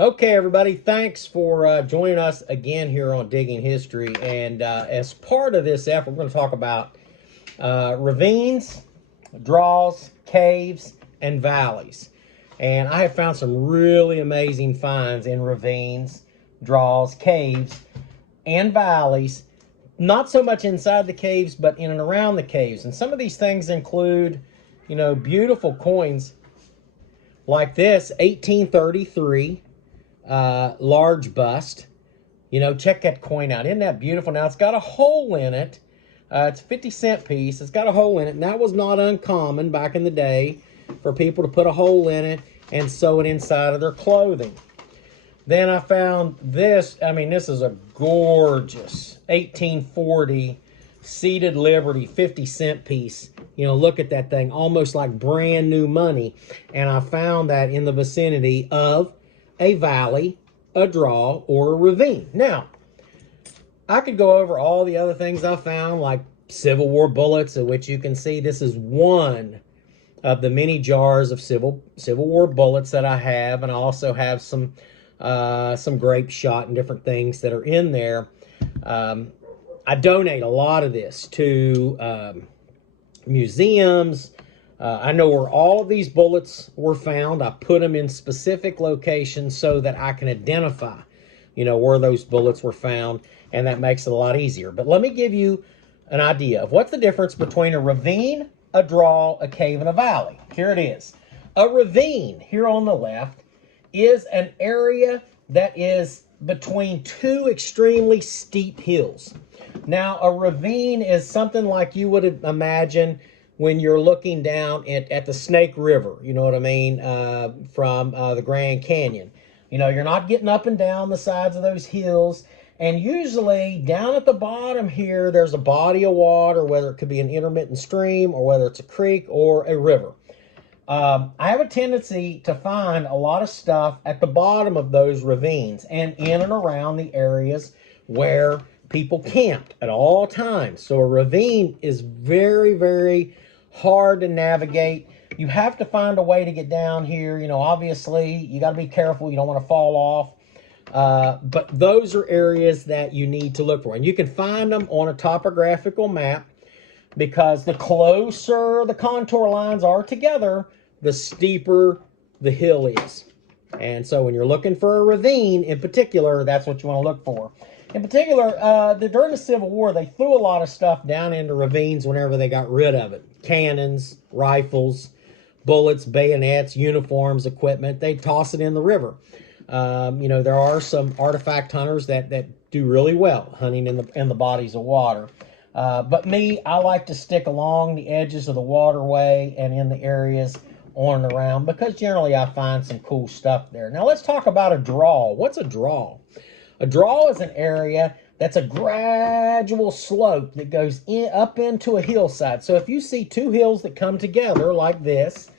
Okay, everybody, thanks for joining us again here on Digging History. And as part of this effort, we're going to talk about ravines, draws, caves, and valleys. And I have found some really amazing finds in ravines, draws, caves, and valleys. Not so much inside the caves, but in and around the caves. And some of these things include, beautiful coins like this 1833 large bust. Check that coin out. Isn't that beautiful? Now, it's got a hole in it. It's a 50-cent piece. It's got a hole in it, and that was not uncommon back in the day for people to put a hole in it and sew it inside of their clothing. Then I found this. This is a gorgeous 1840 seated Liberty 50-cent piece. Look at that thing, almost like brand new money. And I found that in the vicinity of a valley, a draw, or a ravine. Now, I could go over all the other things I found, like Civil War bullets, in which you can see this is one of the many jars of Civil War bullets that I have, and I also have some grape shot and different things that are in there. I donate a lot of this to museums. I know where all of these bullets were found. I put them in specific locations so that I can identify, where those bullets were found, and that makes it a lot easier. But let me give you an idea of what's the difference between a ravine, a draw, a cave, and a valley. Here it is. A ravine, here on the left, is an area that is between two extremely steep hills. Now, a ravine is something like you would imagine when you're looking down at the Snake River, you know what I mean, from the Grand Canyon. You're not getting up and down the sides of those hills. And usually down at the bottom here, there's a body of water, whether it could be an intermittent stream or whether it's a creek or a river. I have a tendency to find a lot of stuff at the bottom of those ravines and in and around the areas where people camped at all times. So a ravine is very, very hard to navigate. You have to find a way to get down here. Obviously, you got to be careful. You don't want to fall off. But those are areas that you need to look for. And you can find them on a topographical map because the closer the contour lines are together, the steeper the hill is. And so when you're looking for a ravine in particular, that's what you want to look for. In particular, during the Civil War, they threw a lot of stuff down into ravines whenever they got rid of it. Cannons, rifles, bullets, bayonets, uniforms, equipment. They'd toss it in the river. There are some artifact hunters that do really well hunting in the bodies of water. But me, I like to stick along the edges of the waterway and in the areas on and around because generally I find some cool stuff there. Now let's talk about a draw. What's a draw? A draw is an area that's a gradual slope that goes up into a hillside. So if you see two hills that come together like this,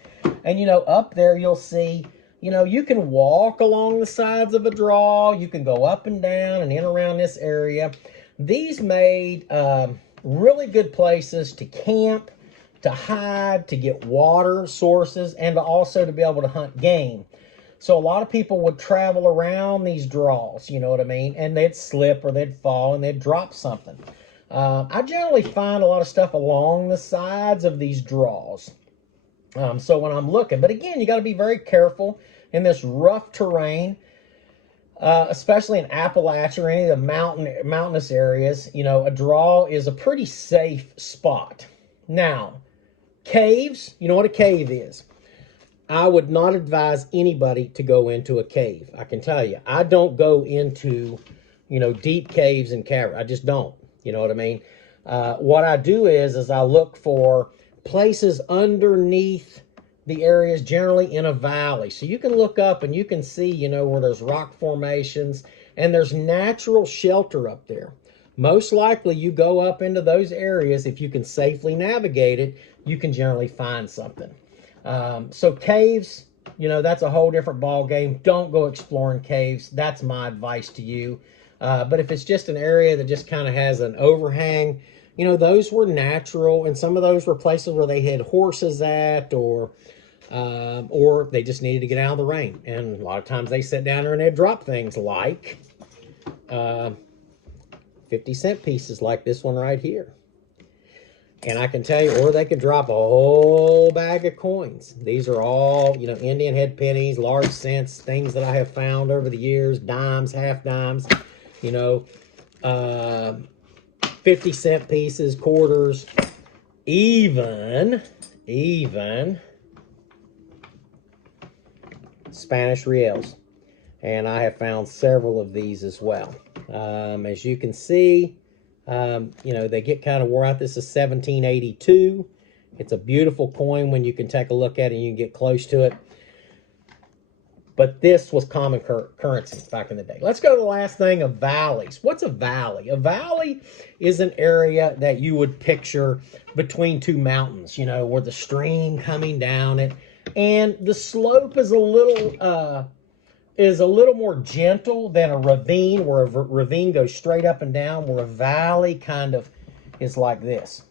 and up there you'll see, you can walk along the sides of a draw. You can go up and down and in around this area. These made really good places to camp, to hide, to get water sources, and also to be able to hunt game. So a lot of people would travel around these draws, you know what I mean? And they'd slip or they'd fall and they'd drop something. I generally find a lot of stuff along the sides of these draws. So when I'm looking, but again, you got to be very careful in this rough terrain, especially in Appalachia or any of the mountainous areas. A draw is a pretty safe spot. Now, caves, you know what a cave is. I would not advise anybody to go into a cave. I can tell you, I don't go into, deep caves and caverns. I just don't, you know what I mean? What I do is I look for places underneath the areas, generally in a valley. So you can look up and you can see, where there's rock formations and there's natural shelter up there. Most likely you go up into those areas, if you can safely navigate it, you can generally find something. So caves, that's a whole different ball game. Don't go exploring caves. That's my advice to you. But if it's just an area that just kind of has an overhang, those were natural, and some of those were places where they had horses at, or or they just needed to get out of the rain. And a lot of times they sit down there and they drop things like 50-cent pieces like this one right here. And I can tell you, or they could drop a whole bag of coins. These are all, you know, Indian head pennies, large cents, things that I have found over the years, dimes, half dimes, you know, 50-cent pieces, quarters, even Spanish reals. And I have found several of these as well. As you can see, you know, they get kind of wore out. This is 1782. It's a beautiful coin when you can take a look at it and you can get close to it. But this was common currency back in the day. Let's go to the last thing of valleys. What's a valley? A valley is an area that you would picture between two mountains, you know, where the stream coming down it. And the slope is a little more gentle than a ravine, where a ravine goes straight up and down, where a valley kind of is like this.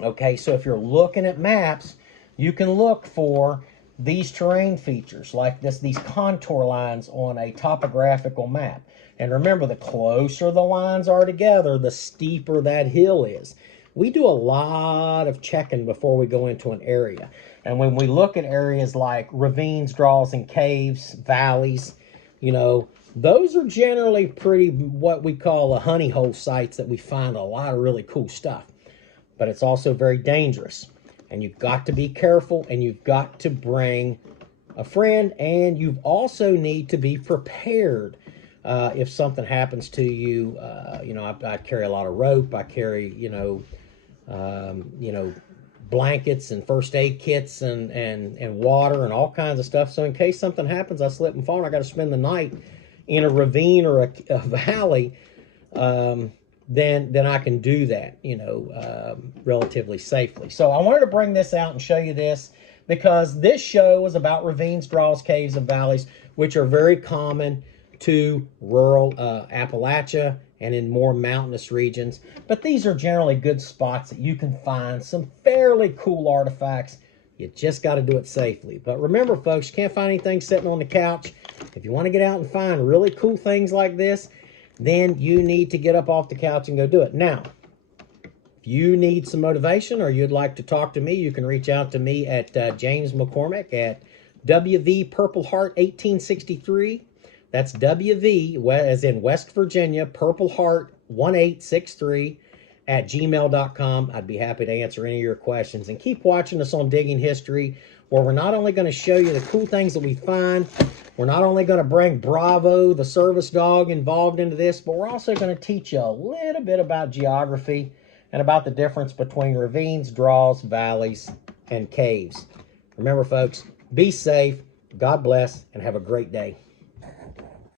Okay, so if you're looking at maps, you can look for these terrain features like this, these contour lines on a topographical map. And remember, the closer the lines are together, the steeper that hill is. We do a lot of checking before we go into an area. And when we look at areas like ravines, draws, and caves, valleys, you know, those are generally pretty what we call a honey hole sites that we find a lot of really cool stuff. But it's also very dangerous. And you've got to be careful, and you've got to bring a friend, and you also need to be prepared if something happens to you. You know, I carry a lot of rope. I carry, you know, blankets and first aid kits and water and all kinds of stuff. So in case something happens, I slip and fall, and I got to spend the night in a ravine or a valley, then I can do that, you know, relatively safely. So I wanted to bring this out and show you this because this show is about ravines, draws, caves, and valleys, which are very common to rural Appalachia and in more mountainous regions. But these are generally good spots that you can find some fairly cool artifacts. You just got to do it safely. But remember, folks, you can't find anything sitting on the couch. If you want to get out and find really cool things like this, then you need to get up off the couch and go do it. Now, if you need some motivation or you'd like to talk to me, you can reach out to me at James McCormick at WV Purple Heart 1863. That's WV, as in West Virginia, Purple Heart 1863 at gmail.com. I'd be happy to answer any of your questions. And keep watching us on Digging History, where we're not only going to show you the cool things that we find, we're not only going to bring Bravo, the service dog, involved into this, but we're also going to teach you a little bit about geography and about the difference between ravines, draws, valleys, and caves. Remember, folks, be safe, God bless, and have a great day.